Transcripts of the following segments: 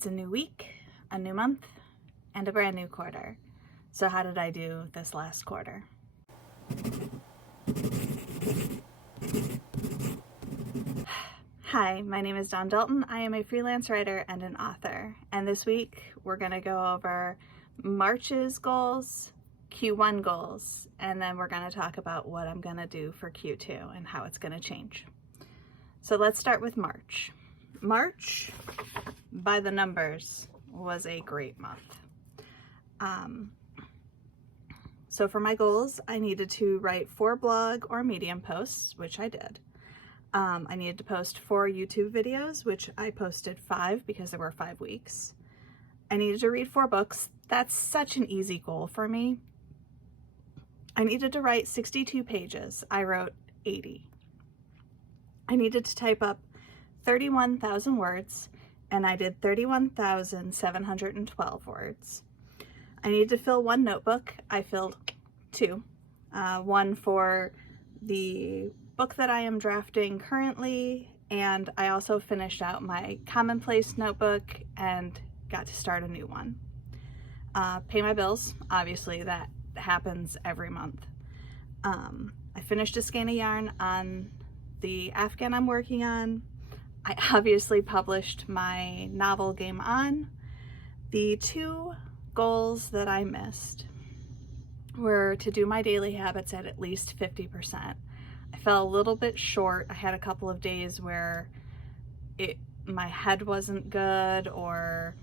It's a new week, a new month, and a brand new quarter. So how did I do this last quarter? Hi, my name is Dawn Dalton. I am a freelance writer and an author. And this week we're going to go over March's goals, Q1 goals, and then we're going to talk about what I'm going to do for Q2 and how it's going to change. So let's start with March. March, by the numbers, was a great month. So for my goals, I needed to write 4 blog or Medium posts, which I did. I needed to post 4 YouTube videos, which I posted 5 because there were 5 weeks. I needed to read 4 books. That's such an easy goal for me. I needed to write 62 pages. I wrote 80. I needed to type up 31,000 words, and I did 31,712 words. I needed to fill 1 notebook. I filled 2. One for the book that I am drafting currently, and I also finished out my commonplace notebook and got to start a new one. Pay my bills, obviously that happens every month. I finished a skein of yarn on the Afghan I'm working on. I obviously published my novel Game On. The 2 goals that I missed were to do my daily habits at least 50%. I fell a little bit short. I had a couple of days where my head wasn't good, or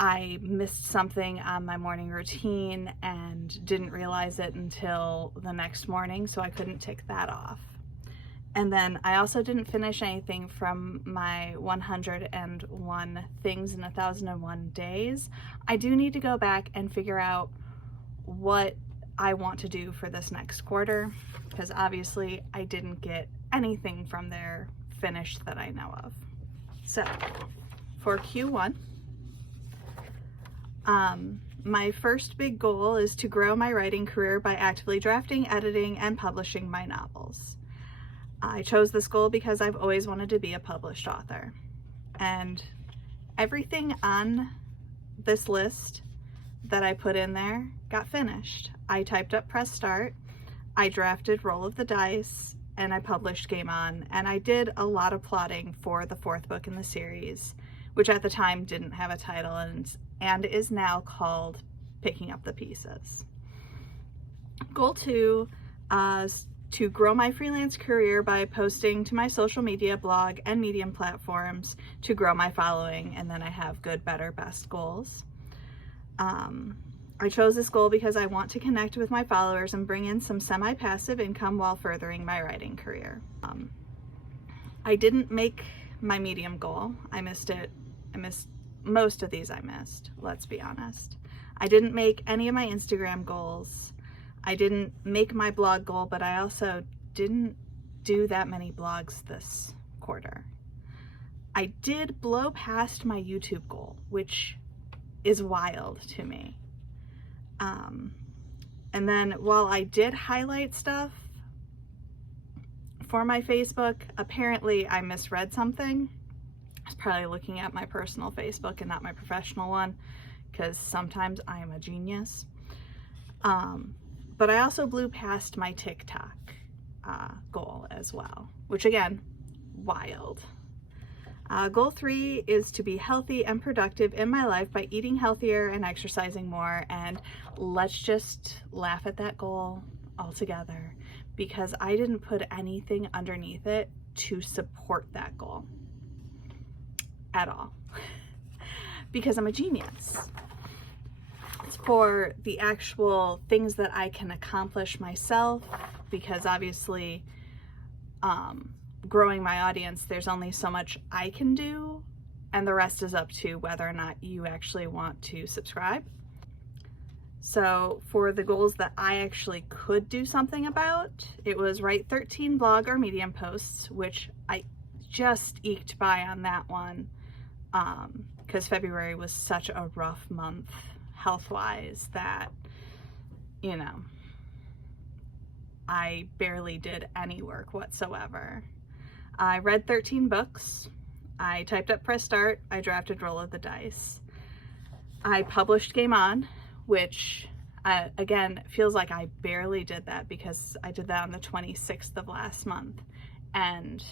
I missed something on my morning routine and didn't realize it until the next morning, so I couldn't tick that off. And then I also didn't finish anything from my 101 things in 1001 days. I do need to go back and figure out what I want to do for this next quarter, because obviously I didn't get anything from there finished that I know of. So for Q1, my first big goal is to grow my writing career by actively drafting, editing, and publishing my novels. I chose this goal because I've always wanted to be a published author, and everything on this list that I put in there got finished. I typed up Press Start, I drafted Roll of the Dice, and I published Game On, and I did a lot of plotting for the 4th book in the series, which at the time didn't have a title and is now called Picking Up the Pieces. Goal 2 is to grow my freelance career by posting to my social media, blog, and Medium platforms to grow my following, and then I have good, better, best goals. I chose this goal because I want to connect with my followers and bring in some semi-passive income while furthering my writing career. I didn't make my Medium goal. I missed it. I missed most of these. Let's be honest. I didn't make any of my Instagram goals. I didn't make my blog goal, but I also didn't do that many blogs this quarter. I did blow past my YouTube goal, which is wild to me. And then while I did highlight stuff for my Facebook, apparently I misread something. I was probably looking at my personal Facebook and not my professional one, because sometimes I am a genius. But I also blew past my TikTok goal as well, which again, wild. Goal 3 is to be healthy and productive in my life by eating healthier and exercising more. And let's just laugh at that goal altogether, because I didn't put anything underneath it to support that goal at all, because I'm a genius. It's for the actual things that I can accomplish myself, because obviously growing my audience, there's only so much I can do, and the rest is up to whether or not you actually want to subscribe. So for the goals that I actually could do something about, it was write 13 blog or Medium posts, which I just eked by on that one, because February was such a rough month health-wise that, you know, I barely did any work whatsoever. I read 13 books. I typed up Press Start, I drafted Roll of the Dice. I published Game On, which again feels like I barely did that because I did that on the 26th of last month. And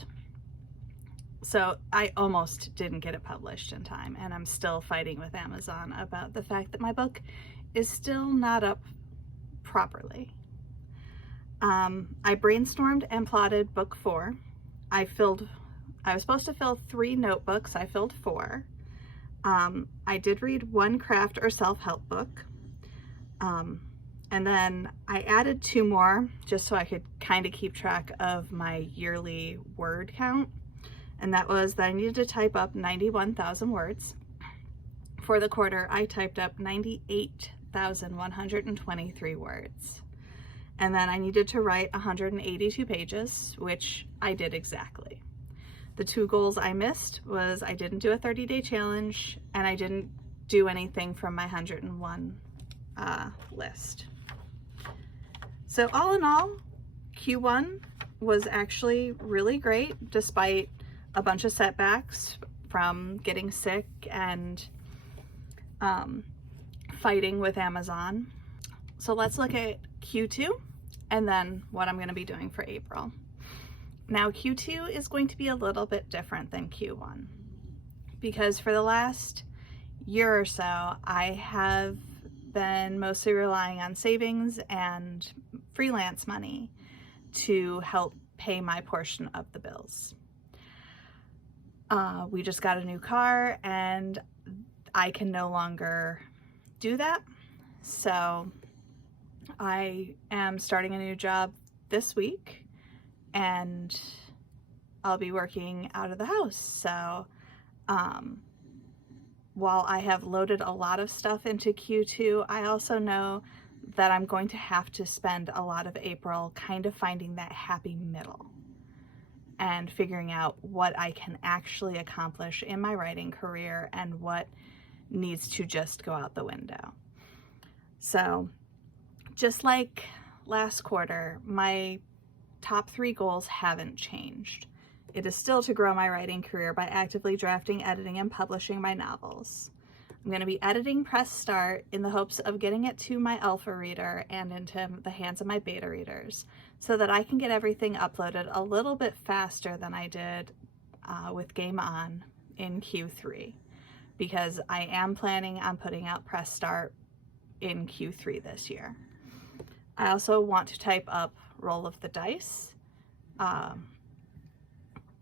so I almost didn't get it published in time, and I'm still fighting with Amazon about the fact that my book is still not up properly. I brainstormed and plotted book 4. I was supposed to fill 3 notebooks. I filled 4. I did read 1 craft or self-help book. And then I added 2 more just so I could kind of keep track of my yearly word count. And that was that I needed to type up 91,000 words. For the quarter, I typed up 98,123 words. And then I needed to write 182 pages, which I did exactly. The 2 goals I missed was I didn't do a 30-day challenge, and I didn't do anything from my 101 list. So all in all, Q1 was actually really great, despite a bunch of setbacks from getting sick and fighting with Amazon. So let's look at Q2 and then what I'm going to be doing for April. Now Q2 is going to be a little bit different than Q1 because for the last year or so I have been mostly relying on savings and freelance money to help pay my portion of the bills. We just got a new car and I can no longer do that. So I am starting a new job this week and I'll be working out of the house. So while I have loaded a lot of stuff into Q2, I also know that I'm going to have to spend a lot of April kind of finding that happy middle and figuring out what I can actually accomplish in my writing career and what needs to just go out the window. So just like last quarter, my top 3 goals haven't changed. It is still to grow my writing career by actively drafting, editing, and publishing my novels. I'm going to be editing Press Start in the hopes of getting it to my alpha reader and into the hands of my beta readers so that I can get everything uploaded a little bit faster than I did with Game On in Q3, because I am planning on putting out Press Start in Q3 this year. I also want to type up Roll of the Dice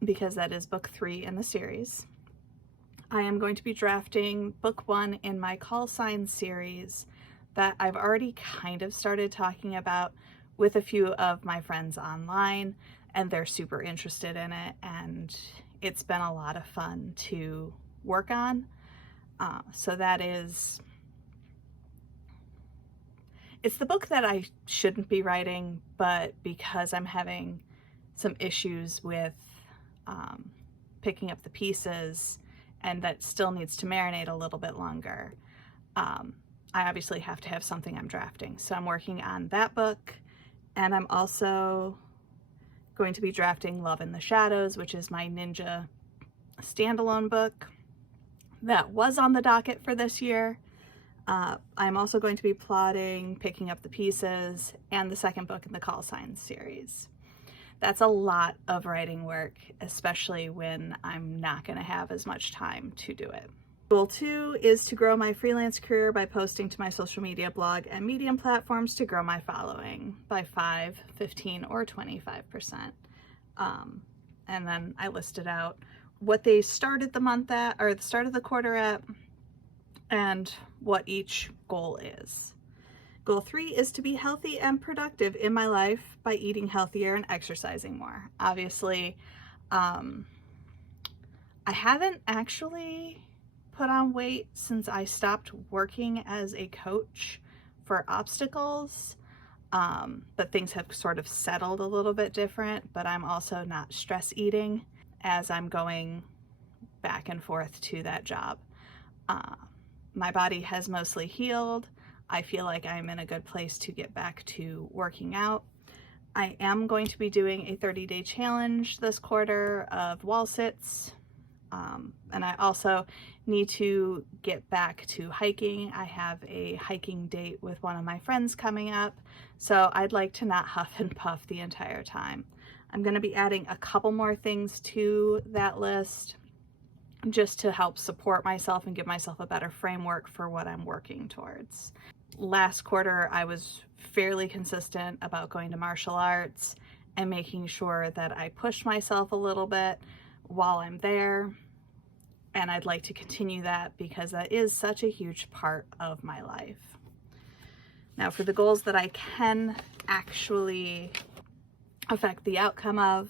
because that is book 3 in the series. I am going to be drafting book 1 in my Call Signs series that I've already kind of started talking about with a few of my friends online, and they're super interested in it, and it's been a lot of fun to work on. So that is, it's the book that I shouldn't be writing, but because I'm having some issues with picking up the pieces and that still needs to marinate a little bit longer, I obviously have to have something I'm drafting. So I'm working on that book, and I'm also going to be drafting Love in the Shadows, which is my ninja standalone book that was on the docket for this year. I'm also going to be plotting Picking Up the Pieces and the second book in the Call Signs series. That's a lot of writing work, especially when I'm not going to have as much time to do it. Goal 2 is to grow my freelance career by posting to my social media blog and Medium platforms to grow my following by 5, 15, or 25%. And then I listed out what they started the month at, or the start of the quarter at, and what each goal is. Goal 3 is to be healthy and productive in my life by eating healthier and exercising more. Obviously, I haven't actually put on weight since I stopped working as a coach for obstacles, but things have sort of settled a little bit different, but I'm also not stress eating as I'm going back and forth to that job. My body has mostly healed. I feel like I'm in a good place to get back to working out. I am going to be doing a 30-day challenge this quarter of wall sits. And I also need to get back to hiking. I have a hiking date with one of my friends coming up, so I'd like to not huff and puff the entire time. I'm going to be adding a couple more things to that list just to help support myself and give myself a better framework for what I'm working towards. Last quarter, I was fairly consistent about going to martial arts and making sure that I pushed myself a little bit while I'm there. And I'd like to continue that because that is such a huge part of my life. Now, for the goals that I can actually affect the outcome of,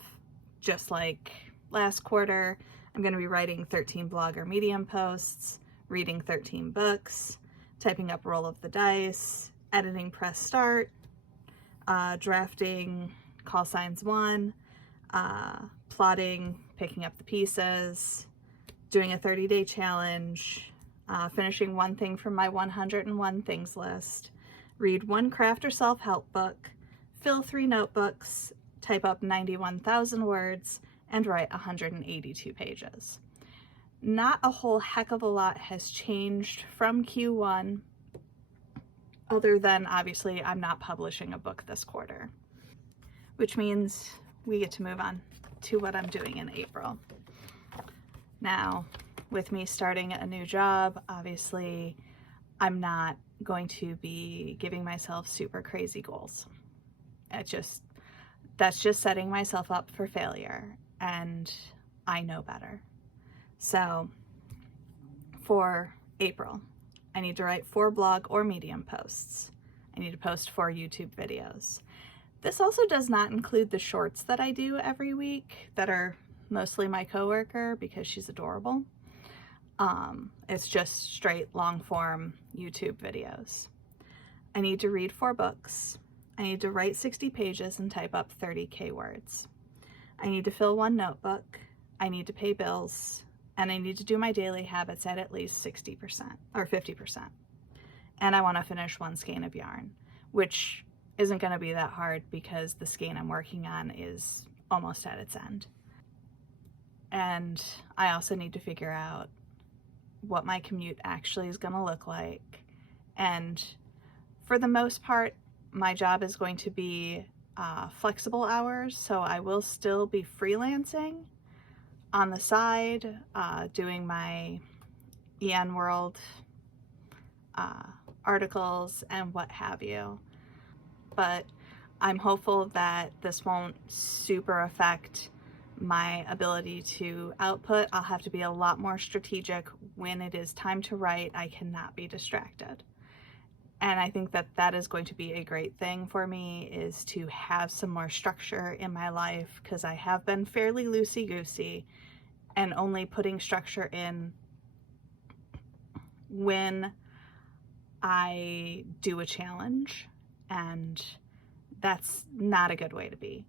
just like last quarter, I'm going to be writing 13 blog or Medium posts, reading 13 books, typing up Roll of the Dice, editing Press Start, drafting Call Signs 1, plotting Picking Up the Pieces, doing a 30-day challenge, finishing one thing from my 101 things list, read one craft or self-help book, fill 3 notebooks, type up 91,000 words, and write 182 pages. Not a whole heck of a lot has changed from Q1, other than obviously I'm not publishing a book this quarter, which means we get to move on to what I'm doing in April. Now, with me starting a new job, obviously I'm not going to be giving myself super crazy goals. That's just setting myself up for failure, and I know better. So for April, I need to write 4 blog or Medium posts. I need to post 4 YouTube videos. This also does not include the shorts that I do every week that are mostly my coworker because she's adorable. It's just straight long form YouTube videos. I need to read 4 books. I need to write 60 pages and type up 30K words. I need to fill 1 notebook. I need to pay bills. And I need to do my daily habits at least 60% or 50%. And I want to finish 1 skein of yarn, which isn't going to be that hard because the skein I'm working on is almost at its end. And I also need to figure out what my commute actually is going to look like. And for the most part, my job is going to be flexible hours, so I will still be freelancing on the side, doing my EN World articles and what have you. But I'm hopeful that this won't super affect my ability to output. I'll have to be a lot more strategic when it is time to write. I cannot be distracted. And I think that that is going to be a great thing for me, is to have some more structure in my life, because I have been fairly loosey-goosey and only putting structure in when I do a challenge, and that's not a good way to be.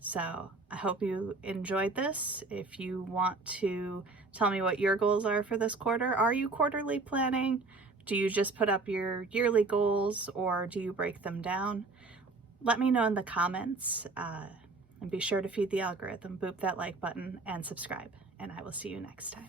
So I hope you enjoyed this. If you want to tell me what your goals are for this quarter, are you quarterly planning? Do you just put up your yearly goals, or do you break them down? Let me know in the comments, and be sure to feed the algorithm, boop that like button, and subscribe, and I will see you next time.